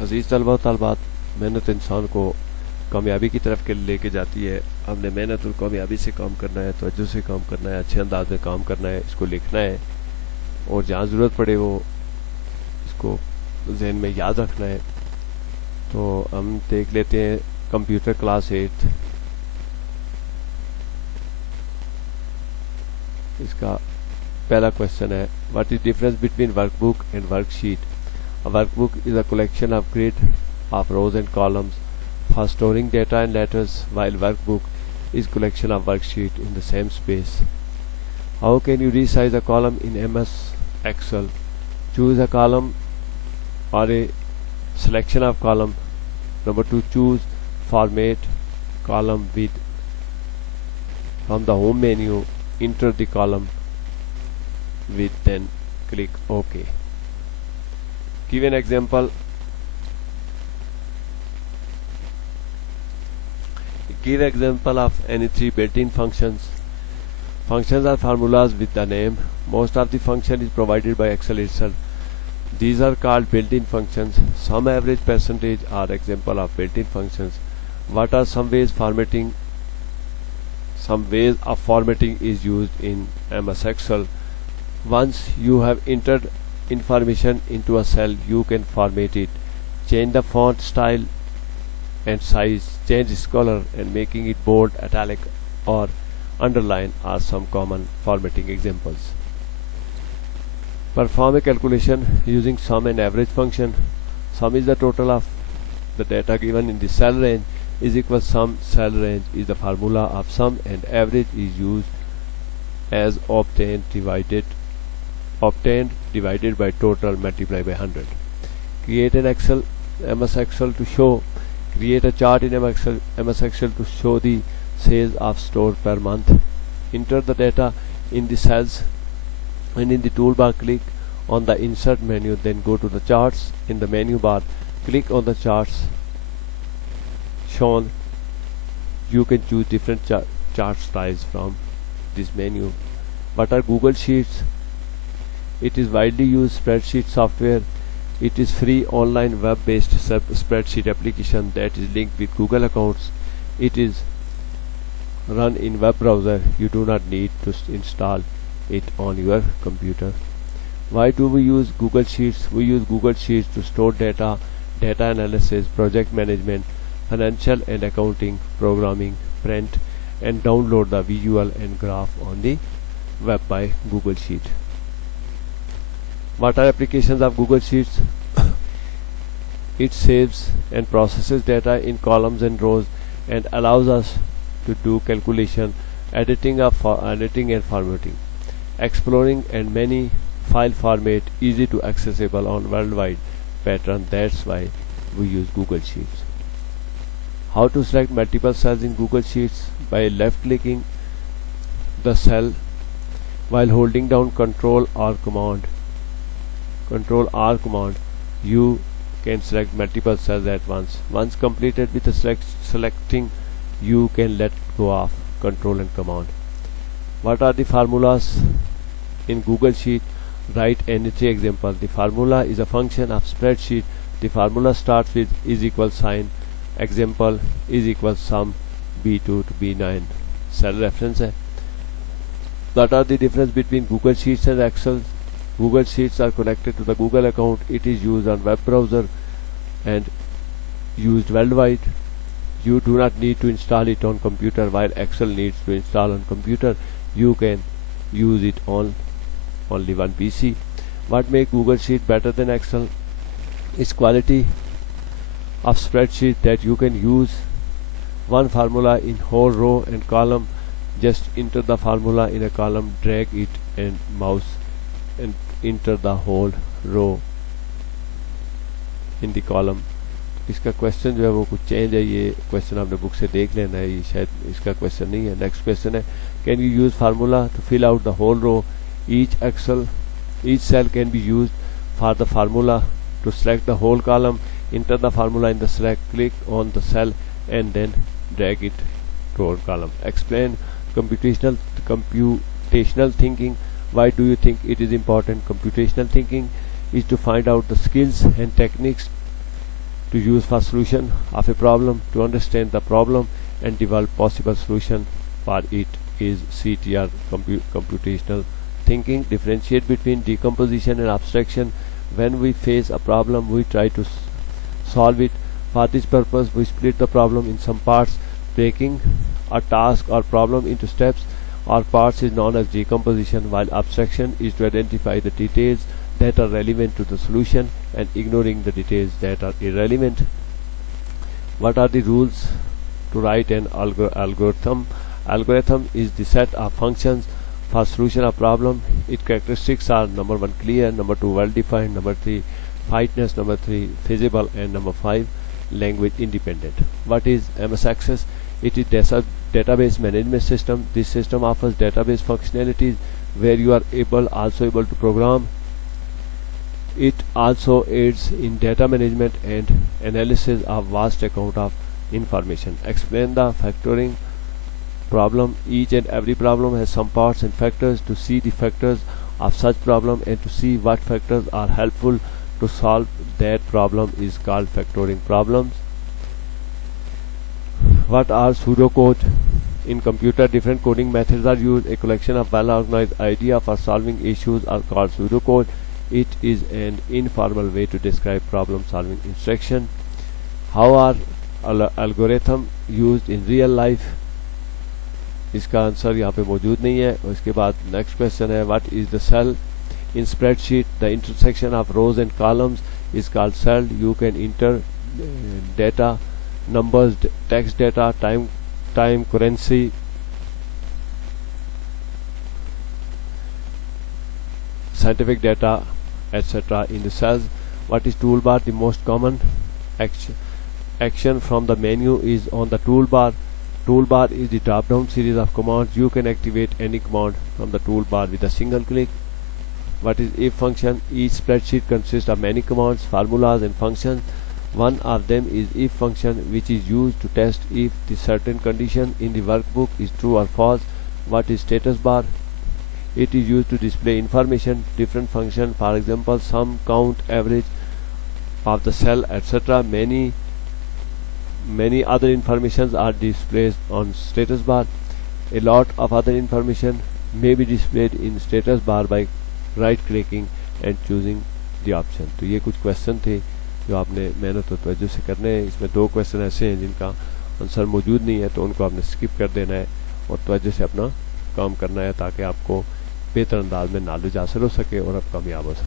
अजीज़ तलबा व तालिबात, मेहनत इंसान को कामयाबी की तरफ के लेके जाती है। हमने मेहनत और कामयाबी से काम करना है, तवज्जो से काम करना है, अच्छे अंदाज में काम करना है, इसको लिखना है और जहाँ ज़रूरत पड़े वो इसको जहन में याद रखना है। तो हम देख लेते हैं कंप्यूटर क्लास 8। इसका पहला क्वेश्चन है, what is difference between workbook and worksheet? A workbook is a collection of grid of rows and columns for storing data and letters, while workbook is collection of worksheet in the same space. How can you resize a column in MS Excel? Choose a column or a selection of column. Number 2, choose format column with. From the home menu, enter the column with, then click OK. Give an example. Give example of any three built-in functions. Functions are formulas with the name. Most of the function is provided by Excel itself. These are called built-in functions. Sum, average, percentage are example of built-in functions. What are some ways formatting? Some ways of formatting is used in MS Excel. Once you have entered information into a cell, you can format it, change the font style and size, change its color, and making it bold, italic or underline are some common formatting examples. Perform a calculation using sum and average function. Sum is the total of the data given in the cell range is equal sum. Cell range is the formula of sum, and average is used as obtained divided by total multiplied by 100. Create an MS Excel to show. Create a chart in MS Excel to show the sales of store per month. Enter the data in the cells and in the toolbar click on the insert menu, then go to the charts. In the menu bar, click on the charts shown. You can choose different chart styles from this menu. What are Google Sheets? It is widely used spreadsheet software. It is free online web-based spreadsheet application that is linked with Google accounts. It is run in web browser. You do not need to install it on your computer. Why do we use Google Sheets? We use Google Sheets to store data, data analysis, project management, financial and accounting, programming, print, and download the visual and graph on the web by Google Sheet. What are applications of Google Sheets? It saves and processes data in columns and rows and allows us to do calculation, editing and formatting, exploring, and many file format easy to accessible on worldwide pattern. That's why we use Google Sheets. How to select multiple cells in Google Sheets? By left clicking the cell while holding down Control R command, you can select multiple cells at once. Once completed with selecting, you can let go of Control and Command. What are the formulas in Google Sheet? Write any three example. The formula is a function of spreadsheet. The formula starts with is equal sign. Example is equal sum B2 to B9. Cell reference है. What are the difference between Google Sheets and Excel? Google Sheets are connected to the Google account. It is used on web browser and used worldwide. You do not need to install it on computer, while Excel needs to install on computer. You can use it on only one PC. What makes Google Sheet better than Excel? Is quality of spreadsheet that you can use one formula in whole row and column. Just enter the formula in a column, drag it and mouse and enter the whole row in the column. इसका question जो है वो कुछ change है, ये question आपने book से देख लेना है, ये शायद इसका क्वेश्चन नहीं है. नेक्स्ट क्वेश्चन है, can you use formula to fill out the whole row? Each cell can be used for the formula to select the whole column. Enter the formula in the select, click on the cell and then drag it to whole column. Explain computational thinking. Why do you think it is important? Computational thinking is to find out the skills and techniques to use for solution of a problem, to understand the problem and develop possible solution for it is CTR computational thinking. Differentiate between decomposition and abstraction. When we face a problem, we try to solve it. For this purpose, we split the problem in some parts. Breaking a task or problem into steps or parts is known as decomposition, while abstraction is to identify the details that are relevant to the solution and ignoring the details that are irrelevant. What are the rules to write an algorithm? Algorithm is the set of functions for solution of problem. Its characteristics are: number 1 clear, number 2 well defined, number 3 finiteness, number 3 feasible, and number 5 language independent. What is MS Access? It is database management system. This system offers database functionalities where you are also able to program. It also aids in data management and analysis of vast amount of information. Explain the factoring problem. Each and every problem has some parts and factors. To see the factors of such problem and to see what factors are helpful to solve that problem is called factoring problems. What are pseudocode? In computer, different coding methods are used. A collection of well-organized ideas for solving issues are called pseudocode. It is an informal way to describe problem-solving instruction. How are algorithm used in real life? इसका answer यहाँ पे मौजूद नहीं है. और इसके बाद next question है, what is the cell in spreadsheet? The intersection of rows and columns is called cell. You can enter data, numbers, text data, time, currency, scientific data, etc. in the cells. What is toolbar? The most common action from the menu is on the toolbar. Toolbar is the drop-down series of commands. You can activate any command from the toolbar with a single click. What is if function? Each spreadsheet consists of many commands, formulas and functions. One of them is if function, which is used to test if the certain condition in the workbook is true or false. What is status bar? It is used to display information, different functions, for example sum, count, average of the cell, etc. Many other informations are displayed on status bar. A lot of other information may be displayed in status bar by right clicking and choosing the option. तो ये कुछ question थे जो आपने मेहनत और तवज्जो से करने हैं. इसमें 2 क्वेश्चन ऐसे हैं जिनका आंसर मौजूद नहीं है, तो उनको आपने स्किप कर देना है और तवज्जो से अपना काम करना है ताकि आपको बेहतर अंदाज में नॉलेज हासिल हो सके और आप कामयाब हो सके.